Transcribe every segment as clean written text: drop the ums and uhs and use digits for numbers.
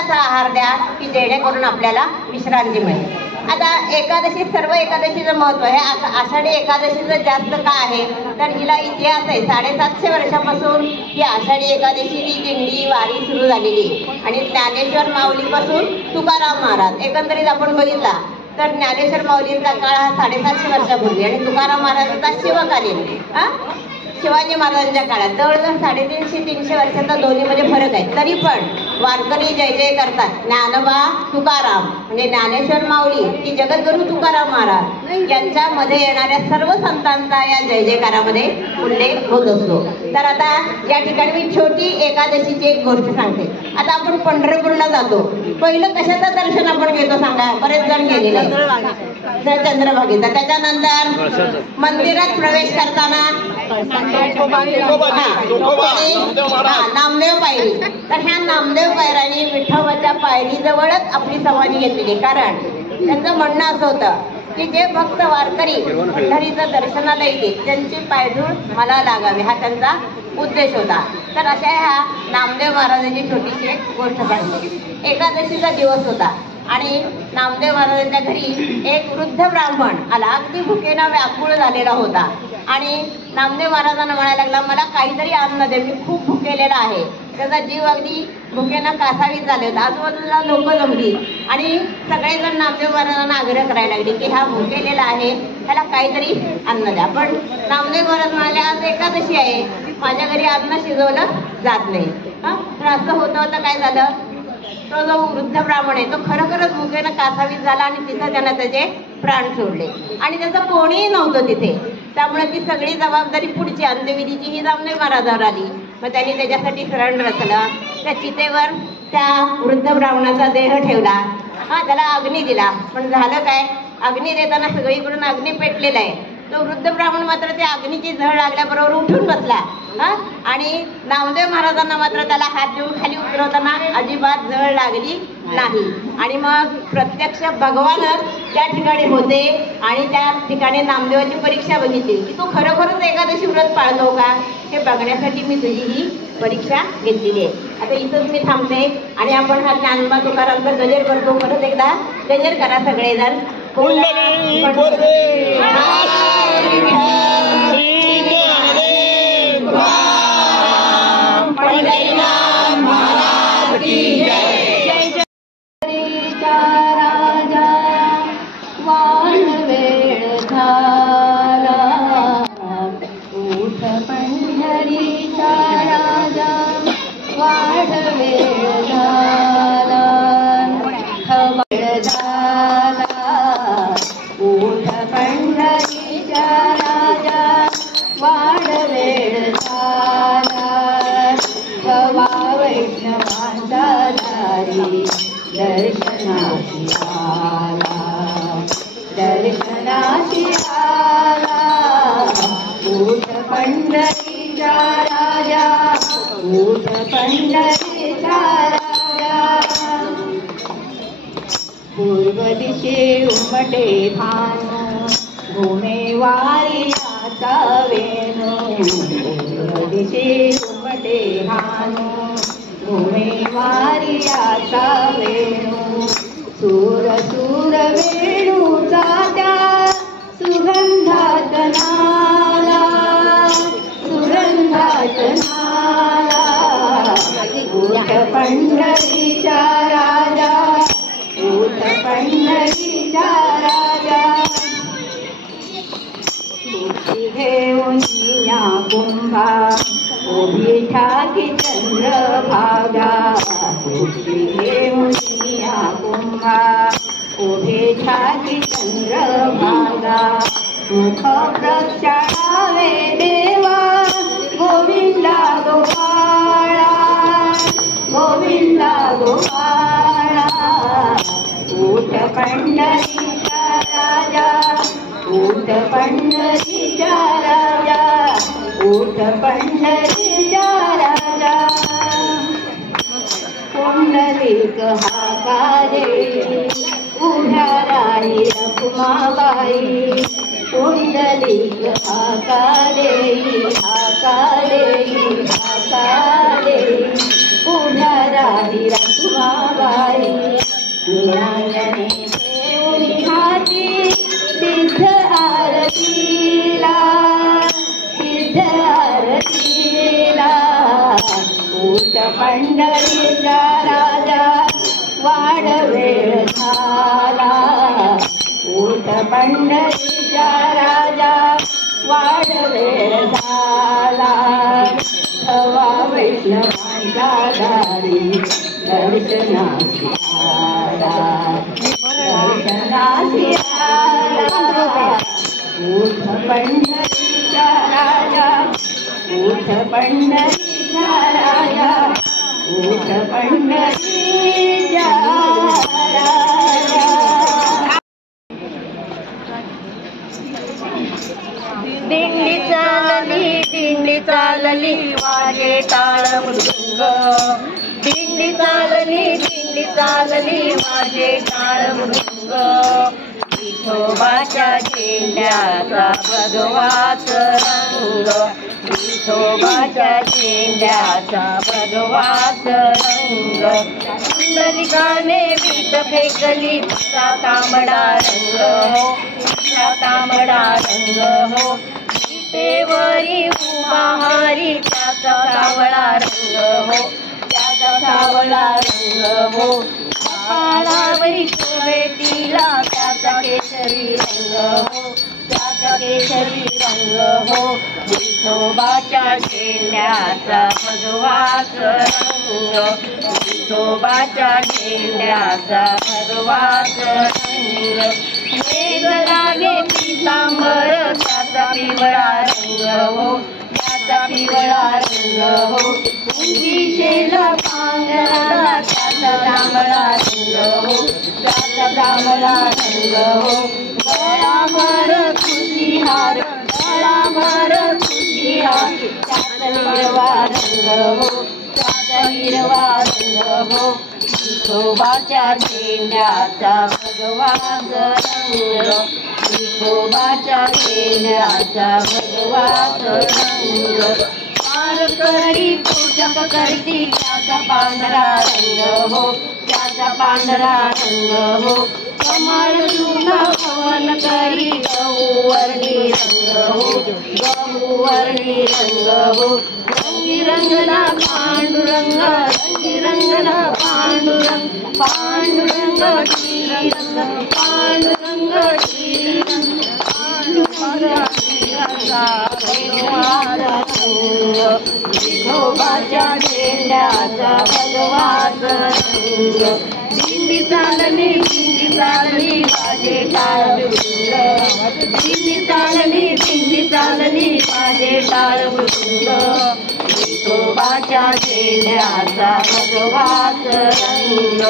असा आहार द्या की जेणेकरून आपल्याला विश्रांती मिळेल. आता एकादशी, सर्व एकादशीचं महत्त्व आहे. आषाढी एकादशीचं जास्त का आहे तर हिला इतिहास आहे. 750 वर्षापासून ही आषाढी एकादशीची दिंडी वारी सुरू झालेली आणि ज्ञानेश्वर माऊलीपासून तुकाराम महाराज, एकंदरीत आपण बघितला तर ज्ञानेश्वर माऊलींचा काळ हा 750 वर्षापूर्वी आणि तुकाराम महाराजांचा शिवकालीन शिवाजी महाराजांच्या काळात जवळजवळ 350-300 वर्षाचा दोन्हीमध्ये फरक आहे. तरी पण वारकरी जय जय करतात. ज्ञानोबा तुकाराम म्हणजे ज्ञानेश्वर माऊली की जगद्गुरु तुकाराम महाराज यांच्यामध्ये येणाऱ्या सर्व संतांचा या जय जयकारामध्ये उल्लेख होत असतो. तर आता या ठिकाणी मी छोटी एकादशीची एक गोष्ट सांगते. आता आपण पंढरपूरला जातो, पहिलं कशाचं दर्शन आपण घेतो सांगा? बरेच जण गेलेले चंद्रभागेचा. त्याच्यानंतर मंदिरात प्रवेश करताना नामदेव पायरी. तर ह्या नामदेव पायरांनी विठोबाच्या पायरीजवळच आपली समाधी घेतलेली. कारण त्यांचं म्हणणं असं होतं की जे भक्त वारकरी पंढरीचं दर्शनाला येते त्यांची पायधूळ मला लागावी, हा त्यांचा उद्देश होता. तर अशा ह्या नामदेव महाराजांची छोटीशी एक गोष्ट सांगते. एकादशीचा दिवस होता आणि नामदेव महाराजांच्या घरी एक वृद्ध ब्राह्मण आला. अगदी भुकेनं व्याकुळ झालेला होता आणि नामदेव महाराजांना म्हणायला लागला, मला काहीतरी अन्न दे, मी खूप भुकेलेला आहे. त्याचा जीव अगदी भुकेनं कासावीस झाले होता. आजूबाजूला लोक जमली आणि सगळेजण नामदेव महाराजांना आग्रह करायला लागले की हा भुकेलेला आहे, त्याला काहीतरी अन्न द्या. पण नामदेव महाराज म्हणाले, आज एकादशी आहे, माझ्या घरी अन्न शिजवलं जात नाही. तर असं होतं होतं काय झालं, तो जो वृद्ध ब्राह्मण आहे तो खरोखरच भुकेनं कासावीस झाला आणि तिथं त्यानं त्याचे प्राण सोडले आणि त्याचं कोणीही नव्हतं तिथे. त्यामुळे ती सगळी जबाबदारी पुढची अंत्यविधीची ही नामदेव महाराजांवर आली. मग त्यांनी त्याच्यासाठी शरण रचलं. त्या चितेवर त्या वृद्ध ब्राह्मणाचा देह ठेवला, त्याला अग्नी दिला. पण झालं काय, अग्नी देताना सगळीकडून अग्नी पेटलेला आहे. तो वृद्ध ब्राह्मण मात्र त्या अग्नीची झळ लागल्याबरोबर उठून बसला आणि नामदेव महाराजांना मात्र त्याला हात देऊन खाली उतरवताना अजिबात झळ लागली नाही. आणि मग प्रत्यक्ष भगवानच त्या ठिकाणी होते आणि त्या ठिकाणी नामदेवाची परीक्षा बघितली की तू खरोखरच एकादशी व्रत पाळतो का, हे बघण्यासाठी मी तुझी ही परीक्षा घेतलेली आहे. आता इथंच मी थांबते आणि आपण हा ज्ञानोबा तुकारामचा गजर करतो. परत एकदा गजर करा सगळेजण. दर्शनाची आला ऊठ पंढरीचा राजा, ऊठ पंढरीचा राजा. पूर्व दिशे उमटे भानु, घुमे वारियाचा वेणू. पूर्व दिशे उमटे भानु, घुमे वारियाचा वेणू. सूर सूर वेणूचा त्या सुगंधात नाला, सुगंधात नाला. ऊठ पंढरीचा राजा, ऊठ पंढरीचा राजा. तुझी घेऊन या कुंभा, उभी ठाकी चंद्रभागा. तुझी घेऊन या कुंभा, उभी ठाकी चंद्रभागा. मुख प्रक्षाळावे देवा, गोविंदा गोपाळा, गोविंदा गोपाळा. ऊठ पंढरीचा राजा, ऊठ पंढरीचा राजा, ऊठ पंढरीचा राजा. पुंडलिक हाकारे उभ्या राणी रखुमाबाई. पुंडलिक हाकारे, हाकारे, हाकारे. उभ्या राही रखुमाबाई निरांजने ठेवून हाती सिद्ध आरतीला ऊट पंढरीचा राजा वाढ वेळ झाला ऊट पंढरीचा राजा वाढ वेळ झाला हवा वैष्णवांचा दारी दर्शनासी आला ऊठ पंढरीचा राजा ऊठ पंढरीचा राजा ऊठ पंढरीचा राजा दिंडी चालली वाजे टाळ मृदुंग दिंडी चालली वाजे टाळ मृदुंग विठोबाच्या झेंड्याचा भगवाच रंग विठोबाच्या झेंड्याचा भगवाच रंग पुंडलिकाने वीट फेकली तिचा तांबडा रंग तिचा तांबडा रंग हो विटेवरी उभा हरी त्याचा सावळा रंग हो त्याचा सावळा रंग हो कपाळावरी शोभेतीला त्याचा केशरी रंग हो त्याचा केशरी रंग हो विठोबाच्या झेंड्याचा भगवाच रंग विठोबाच्या झेंड्याचा भगवाच रंग मेघ लागे पितांबर त्याचा पिवळा रंग हो त्याचा पिवळा रंग हो उंचीशेला पांघराला त्याचा जांभळा रंग हो त्याचा जांभळा रंग हो गळाभर खुशीहार गळाभर खुशीहार त्याचा हिरवा रंग हो त्याचा हिरवा रंग हो विठोबाच्या झेंड्याचा भगवाच रंग विठोबाच्या झेंड्याचा भगवाच रंग वारकरी पूजक करती त्याचा पांढरा रंग हो त्याचा पांढरा रंग हो कमळ चूना पवन करी गहूवर्णी रंग हो गहूवर्णी रंग हो रंगीरंगला पांडुरंग रंगीरंगला पांडुरंग पांडुरंग श्रीरंग पांडुरंग श्रीरंग पांडुरंग विठोबाच्या झेंड्याचा भगवाच रंग दिंडी चालली वाजे टाळ मृदुंग दिंडी चालली वाजे टाळ मृदुंग विठोबाच्या झेंड्याचा भगवाच रंग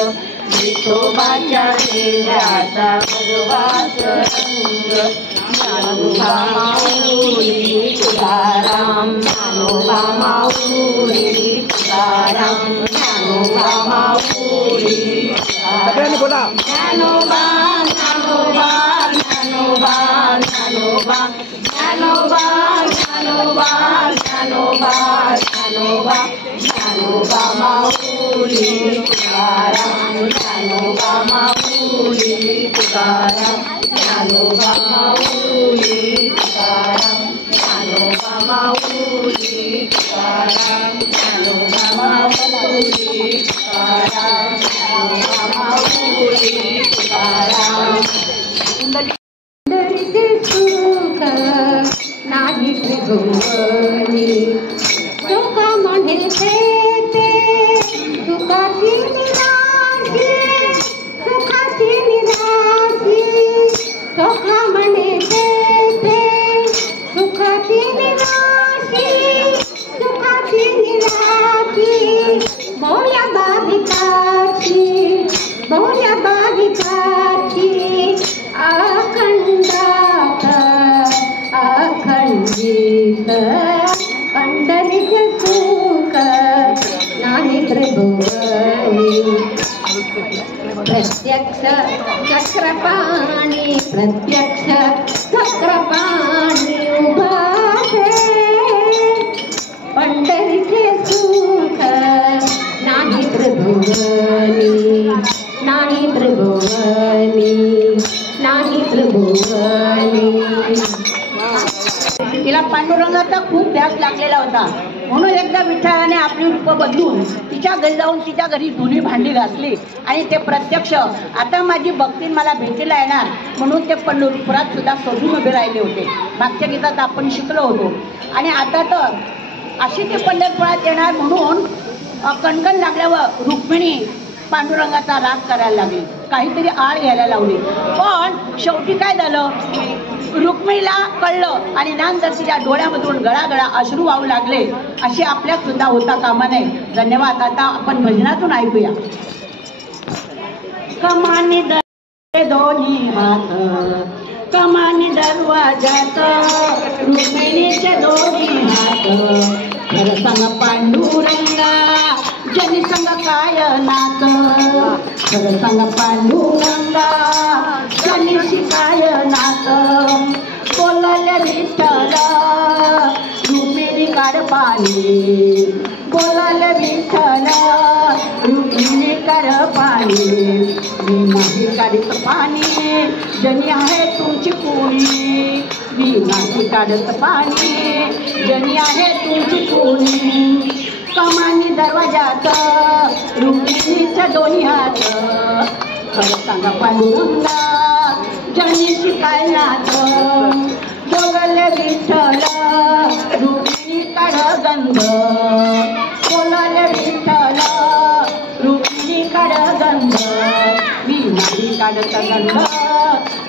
विठोबाच्या झेंड्याचा भगवाच रंग ज्ञानोबा माऊली तुकाराम ज्ञानोबा माऊली तुकाराम ज्ञानोबा माऊली ज्ञानोबा ज्ञानोबा ज्ञानोबा ज्ञानोबा ज्ञानोबा ज्ञानोबा ज्ञानोबा ज्ञानोबा ज्ञानोबा माऊली तुकाराम ज्ञानोबा माऊली तुकाराम ज्ञानोबा माऊली तुकाराम ज्ञानोबा माऊली तुकाराम ज्ञानोबा माऊली तुकाराम ज्ञानोबा माऊली तुकाराम पंढरीचे सुख नाही त्रिभुवनी सुख म्हणे ते सुखाची निराशी सुखाची निराशी सुख म्हणे ते सुखाची निराशी सुखाची निराशी बहुल्या बाधिकाची बहुल्या बाधिकाची अखंडात अखंडित पंढरीचे सुख नाही त्रिभुवनी प्रत्यक्ष चक्रपाणी प्रत्यक्ष चक्रपाणी उभा पंढरीचे सुख नाही त्रिभुवनी, नाही त्रिभुवनी. तिला पांडुरंगाचा खूप ध्यास लागलेला होता. म्हणून एकदा विठ्ठलाने आपली रूप बदलून तिच्या घरी जाऊन तिच्या घरी धुणी भांडी घासली आणि ते प्रत्यक्ष आता माझी भक्ती मला भेटीला येणार म्हणून ते पंढरपुरात सुद्धा शोधून उभे राहिले होते. मागच्या गीतात आपण शिकलो होतो. आणि आता तर अशी ते पंढरपुरात येणार म्हणून कणकण लागल्यावर रुक्मिणी पांडुरंगाचा राग करायला लागली, काहीतरी आळ घ्यायला लावली. पण शेवटी काय झालं, रुक्मिणीला कळलं आणि नंतर तिच्या डोळ्यामधून गळागळा अश्रू वाहू लागले. अशी आपल्यात सुद्धा होता कामा नये. धन्यवाद. आता आपण भजनातून ऐकूया. कमानी दोन्ही हात, कमानी दरवाजात, रुक्मिणीचे दोन्ही हात. खरं सांग पांडुरंगा, जनी संग काय नात. खरं सांग पांडुरंगा, जनीशी काय नात. बोलले विठ्ठल रुक्मिणी काढ पाणी, बोलले विठ्ठल रुक्मिणी काढ पाणी. मी नाही काढत पाणी, जनी आहे तुमची कोणी. मी नाही काढत पाणी, जनी आहे तुमची कोणी. कमानी दरवाजात, रुक्मिणीच्या दोन्ही हात. खरं सांगा पांडुरंगा, जनीशी काय नात. बोलले विठ्ठल रुक्मिणी काढ गंध, बोलले विठ्ठल रुक्मिणी काढ गंध. मी नाही काढत गंध,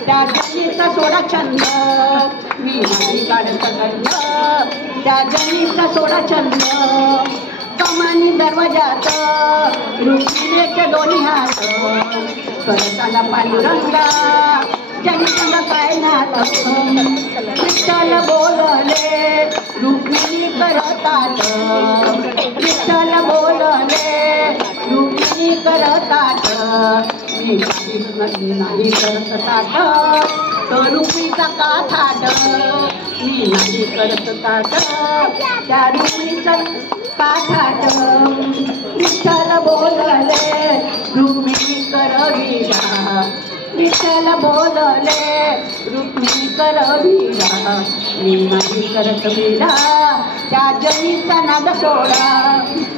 त्या जनीचा सोडा छंद. मी नाही काढत गंध, त्या जनीचा सोडा छंद. कमानी दरवाजात, रुक्मिणीचे दोन्ही हात. खरं सांगा पांडुरंगा, जनी संग काय नात. विठ्ठल बोलले रुक्मिणी करतात, विठ्ठल बोलले रुक्मिणी करतात. मी नाही करत ताट, तर रुक्मिणीचा का थाट. मी नाही करत ताट, त्या रुक्मिणीचा का थाट. विठ्ठल बोलले रुक्मिणी करविरा, विठ्ठल बोलले रुक्मिणी करविरा. मी नाही करत विरा, त्या जनीचा नाद सोडा.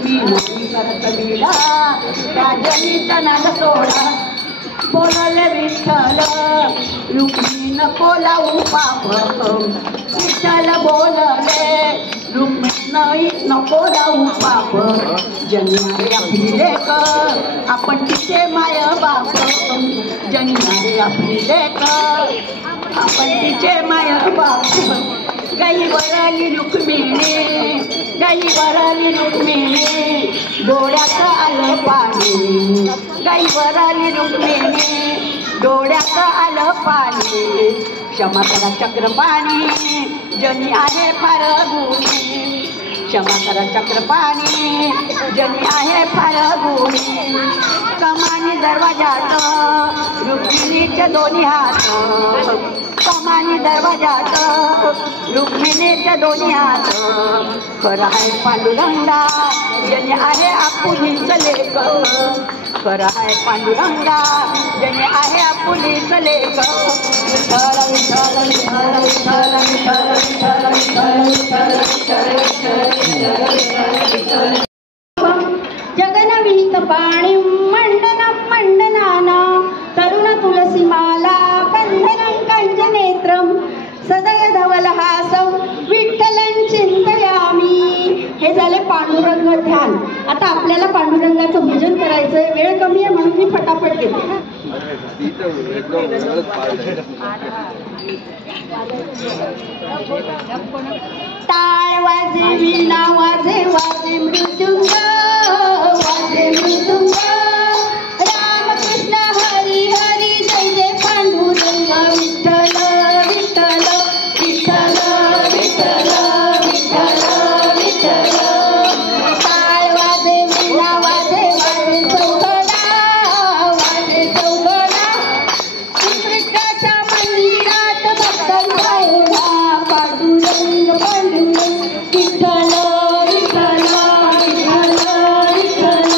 मी नाही करत विरा, त्या जनीचा नाद सोडा. बोलले विठ्ठल रुक्मिणी नको लावू पाप. विठ्ठल बोलले रुक्मिणी नको लावू पाप. जनी आपली लेक, आपण तिचे माय बाप. जनी आपली लेक, आपण तिचे माय बाप. गाई वराली रुक्मिणी, गाई वराली रुक्मिणी, डोळ्यात आलं पाणी. गाई वराली रुक्मिणी, डोळ्यात आलं पाणी. क्षमा करा चक्रपाणी, जनी आहे फार गुणी. क्षमा करा चक्रपाणी, जनी आहे फार गुणी. कमानी दरवाजात, रुक्मिणीचे दोन्ही हात. कमानी दरवाजात, रुक्मिणीचे दोन्ही हात. खरं आहे पांडुरंगा, जनी आहे आपुलीच लेक. खरं आहे पांडुरंगा, जनी आहे आपुलीच लेक. विठ्ठल विठ्ठल विठ्ठल विठ्ठल विठ्ठल विठ्ठल विठ्ठल. जगन विहित पाणी मंडन मंडनाना, तरुण तुलसी माला बंधनं कंजनेत्रम. सदय धवल हासं विठ्ठलं चिंतयामी. हे झाले पांडुरंग ध्यान. आता आपल्याला पांडुरंगाचं भजन करायचंय. वेळ कमी आहे म्हणून मी फटाफट घेते. टाळ वाजे, वीणा वाजे, वाजे मृदुंग, वाजे मृदुंग. रामकृष्ण हरी हरी, जय जय पांडुरंग. विठ्ठल विठ्ठल विठ्ठल विठ्ठल विठ्ठल विठ्ठल. टाळ वाजे, वीणा वाजे, वाजे चौघडा, वाजे चौघडा. कृष्णाच्या मंदिरात भक्तांचा ओढा. पांडुरंग पांडुरंग, विठ्ठल विठ्ठल विठ्ठल विठ्ठल.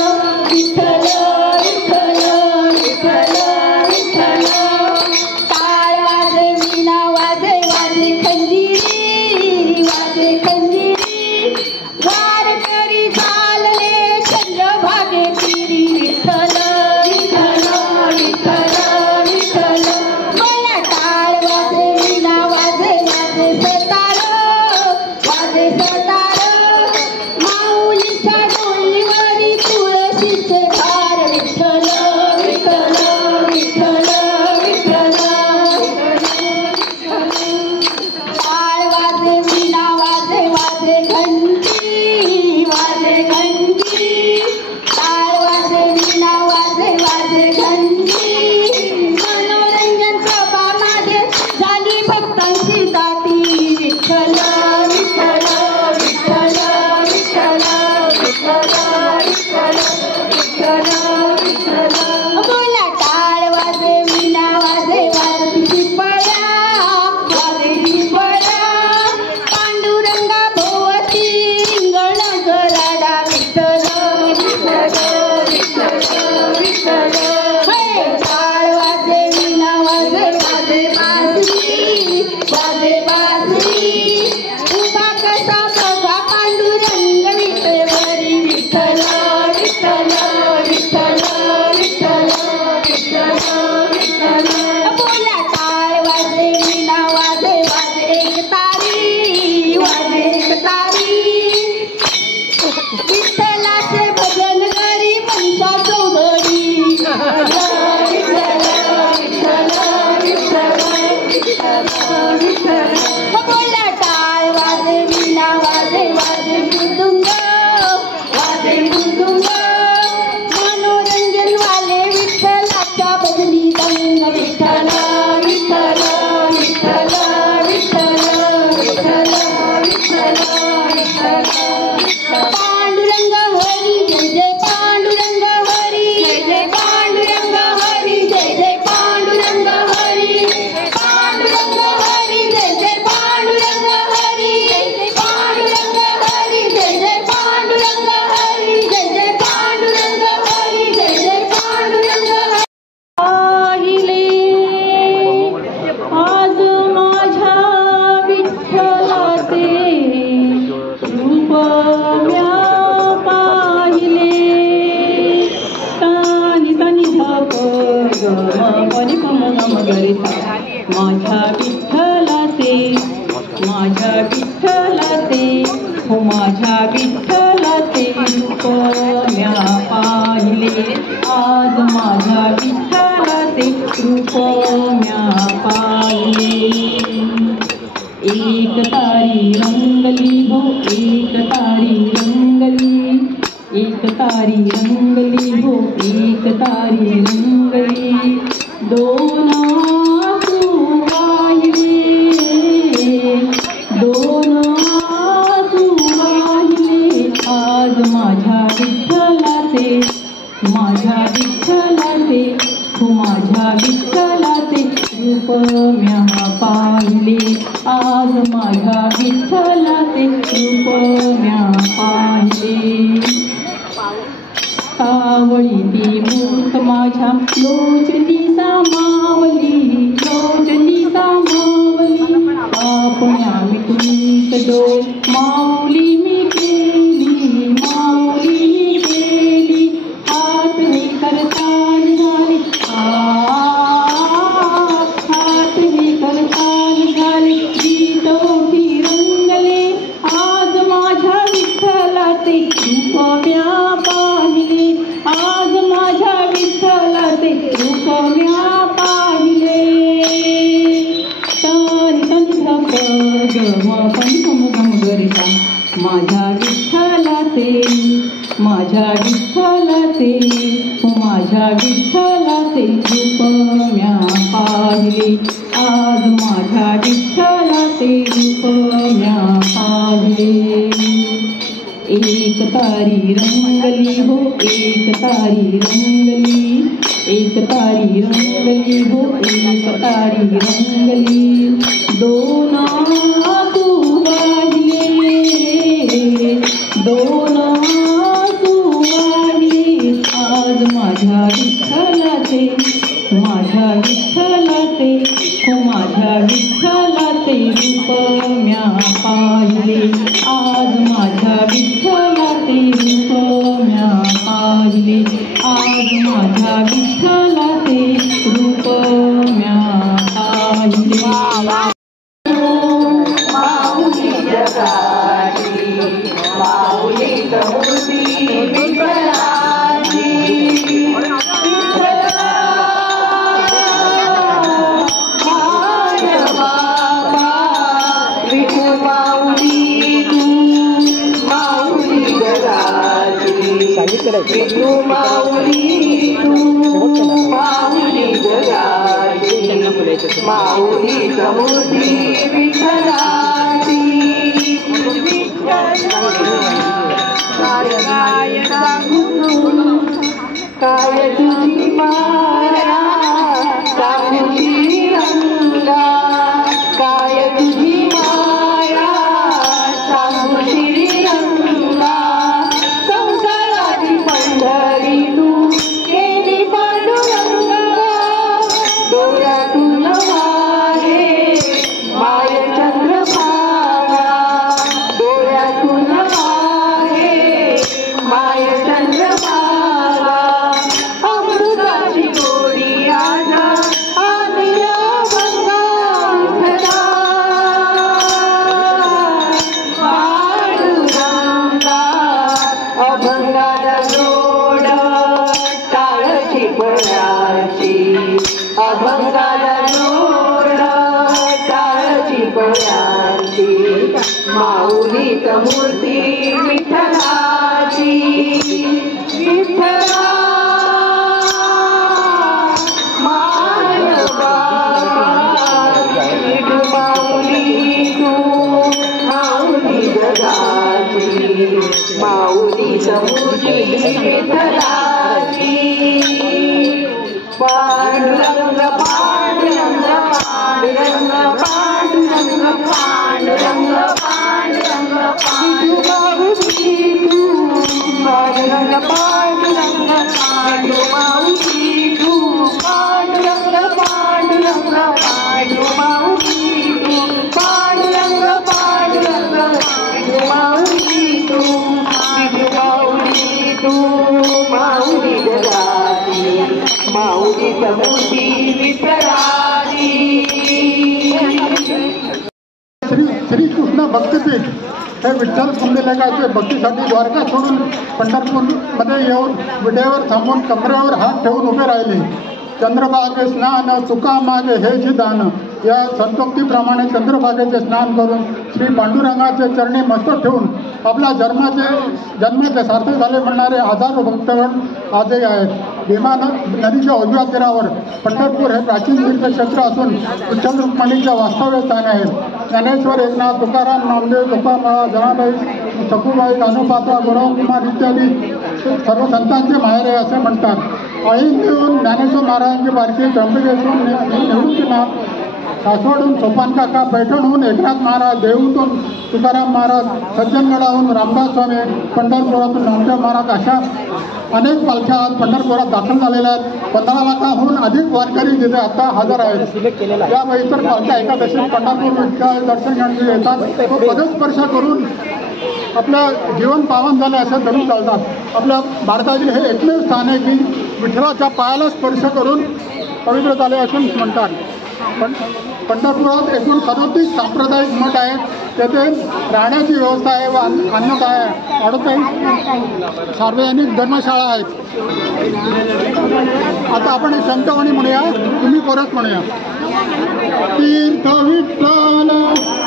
वाजे घंटी मनोरंजन सभामध्ये झाली भक्तांची दाटी विठ्ठल विठ्ठल विठ्ठल विठ्ठल विठ्ठल विठ्ठल विठ्ठल बोला टाळ वाजे वीणा वाजे वाजती पिपळ्या वाजे पिपळ्या पांडुरंगा भोवती रिंगण गराडा विठ्ठल विठ्ठल विठ्ठल विठ्ठल हे टाळ वाजे वीणा वाजे वाजे बासरी वाजे बासरी उभा कसा बघा पांडुरंग विटेवरी विठ्ठल विठ्ठल विठ्ठल विठ्ठल विठ्ठल विठ्ठल बोला टाळ वाजे वीणा वाजे वाजे एक तारी वाजे एक तारी विठ्ठलाचे भजन करी मनीषा चौधरी विठ्ठल विठ्ठल विठ्ठल विठ्ठल बोला टाळ वाजे वीणा वाजे वाजे मृदुंग वाजे मृदुंग मनोरंजन वाले विठ्ठलाच्या भजनी दंग विठ्ठल विठ्ठल विठ्ठल विठ्ठल विठ्ठल विठ्ठल विठ्ठल पांडुरंग हरी जय जय पांडुरंग हरी जय जय पांडुरंग हरी जय जय पांडुरंग हरी पांडुरंग हरी जय जय पांडुरंग हरी पांडुरंग हरी जय जय पांडुरंग हरी जय जय पांडुरंग हरी जय जय पांडुरंग हरी पाहिले आज माझ्या विठ्ठलाचे रूप म्या पाहिले तानी तानी धाप गम परी पम गम गरिता माझ्या विठ्ठलाचे हो माझ्या विठ्ठलाचे रूप म्या पाहिले आज माझ्या विठ्ठलाचे रूप म्या पाहिले एक तारी रंगली हो एक तारी रंगली एक तारी रंगली हो एक तारी रंगली दोन आसू वाहिले दोन आसू वाहिले आज माझ्या विठ्ठलाचे हो माझ्या विठ्ठलाचे रूप म्या पाहिले आज माझ्या विठ्ठलाचे रूप म्या पाहिले सावळी ती मूर्त माझ्या लोचनी सामावली आपण्या मी तुमचं डो माऊली मी केली हात हे करता निघाले हात हे करता निघाले गीत ओठी रंगले आज माझ्या विठ्ठलाचे रूप म्या पाहिले आज माझ्या विठ्ठलाचे रूप म्या पाहिले गम पंचम गम गरिता माझ्या विठ्ठलाचे हो माझ्या विठ्ठलाचे रूप म्या पाहिले आज माझ्या विठ्ठलाचे रूप म्या पाहिले एक तारी रंगली हो एक तारी रंगली एक तारी रंगली हो एक तारी रंगली दोन आसू वाहिले दोन आसू वाहिले आज माझ्या विठ्ठलाचे हो माझ्या विठ्ठलाचे रूप म्या पाहिले आज माझ्या विठ्ठलाचे रूप म्या पाहिले आज माझ्या विठ्ठलाचे रूप म्या पाहिले माऊली जगाची माऊली कबुली विठ्ठलाची विठू माऊली तू मूर्ती विठ्ठलाची काय सांगू काय तुझी माया सांगूची रंगा काय तुझी माया सांगूची रंगा संसाराची पंढरी तू केली पांडुरंगा डोळ्यातून मागे माय चंद्रभागा डोळ्यातून मागे माय चंद्रभागा अमृताची गोडी आजा आदिया गंगा विठ्ठला पांडुरंगा अभंगाला जोड टाळची पळाची अभंगाला जोड टाळची पळाची माऊलीत मूर्ती विठ्ठलाची विठ्ठला माऊली तू माऊली जगाची माऊलीत मूर्ती विठ्ठलाची पांडुरंग पांडुरंग पांडुरंग पांडुरंग पांडुरंग पांडुरंग माऊली तू पांडुरंग पांडुरंग पांडु माऊली तू पांडुरंग पांडुरंग पांडु माऊली तू पांडुरंग पांडुरंग पांडु माऊली तू माऊली तू माऊली जगाची माऊली मूर्ती विठ्ठलाची श्री कृष्ण भक्तपीठ हे विठ्ठल पुंडलिकाचे भक्तीसाठी द्वारका सोडून पंढरपूरमध्ये येऊन विड्यावर थांबून कमरेवर हात ठेवून उभे राहिले. चंद्रभागे स्नान तुका मागे हेच दान या संतोक्तीप्रमाणे चंद्रभागेचे स्नान करून श्री पांडुरंगाचे चरणी मस्तक ठेवून आपल्या जन्माचे सार्थक झाले म्हणणारे हजारो भक्तगण आजही आहेत. भीमा नदीच्या उजव्या तीरावर पंढरपूर हे प्राचीन तीर्थक्षेत्र असून विठ्ठल रुक्मिणीचे वास्तव्य स्थान आहे. ज्ञानेश्वर एकनाथ तुकाराम नामदेव तुकामाळा जनाबाई सखुबाई कानोपात्रा गुरवकुमार इत्यादी सर्व संतांचे माहेर आहे असे म्हणतात. अहिंद देऊन ज्ञानेश्वर महाराजांची बारकी त्र्यंबकेश्वरून निवृत्तीनाथ सासवडहून सोपानकाका पैठणहून एकनाथ महाराज देहूतून तुकाराम महाराज सज्जनगडाहून रामदास स्वामी पंढरपुरातून नामदेव महाराज अशा अनेक पालख्या आज पंढरपुरात दाखल झालेल्या आहेत. 15 लाखाहून अधिक वारकरी जिथे आता हजर आहेत. या इतर पालख्या एकादशी पंढरपूर विठ्ठल दर्शन घेण्यासाठी येतात. तो पदस्पर्श करून आपलं जीवन पावन झालं असं धरून चालतात. आपल्या भारतातील हे एकमेव स्थान आहे की विठ्ठलाच्या पायाला स्पर्श करून पवित्र झाले असून म्हणतात. पण पंढरपुरात एकूण 37 सांप्रदायिक मठ आहेत. तेथे राहण्याची व्यवस्था आहे व अन्नदाय आहे. 48 सार्वजनिक धर्मशाळा आहेत. आता आपण संतवाणी म्हणूया, तुम्ही परत म्हणूया. तीर्थ विठ्ठल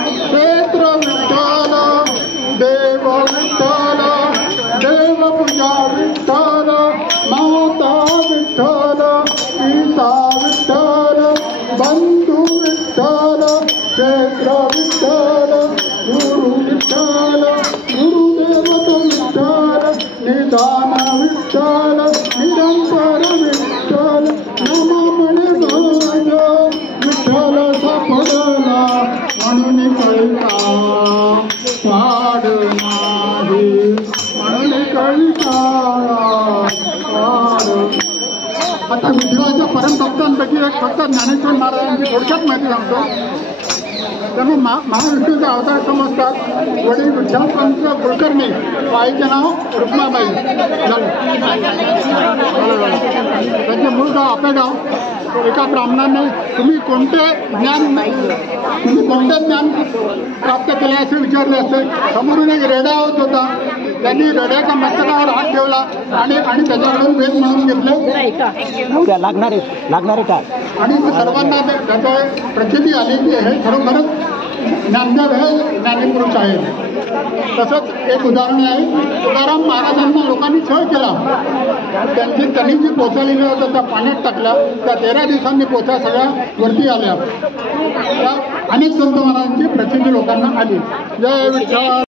क्षेत्र विठ्ठल देव विठ्ठल देव पूजा विठ्ठल माता विठ्ठल पिता विठ्ठल बंधू विठ्ठल क्षेत्र विठ्ठल गुरु विठ्ठल गुरुदेव विठ्ठल निदान विठ्ठल निरंतर विठ्ठल नममणे गाज विठ्ठल सापडला म्हणून कळता वाढ नाही म्हणून कळता आता विठ्ठलाच्या परमभक्तांपैकी एक फक्त ज्ञानेश्वर महाराजांची थोडक्यात माहिती सांगतो. त्यांना महाविष्णूचा अवतार समजतात. वडील विठ्ठलपंत कुलकर्णी, आईचे नाव रुक्माबाई झालं. त्यांचे मूळ गाव आपेगाव. एका ब्राह्मणाने तुम्ही कोणते ज्ञान प्राप्त केले असे विचारले असते. समोरून एक रेडा होत होता. त्यांनी रेड्याच्या मस्तकावर हात ठेवला आणि त्याच्याकडून वेद म्हणून घेतले. लागणारे काय आणि सर्वांना त्याच्या प्रचिती आली की हे खरोखरच ज्ञानदेव हे ज्ञानीपुरुष आहेत. तसंच एक उदाहरण आहे. तुकाराम महाराजांना लोकांनी छळ केला. त्यांनी जी पोथ्या लिहिल्या होत्या त्या पाण्यात टाकल्या. त्या 13 दिवसांनी पोथ्या सगळ्या वरती आल्या. त्या अनेक संत महाराजांची प्रसिद्धी लोकांना आली. जय विठ्ठल.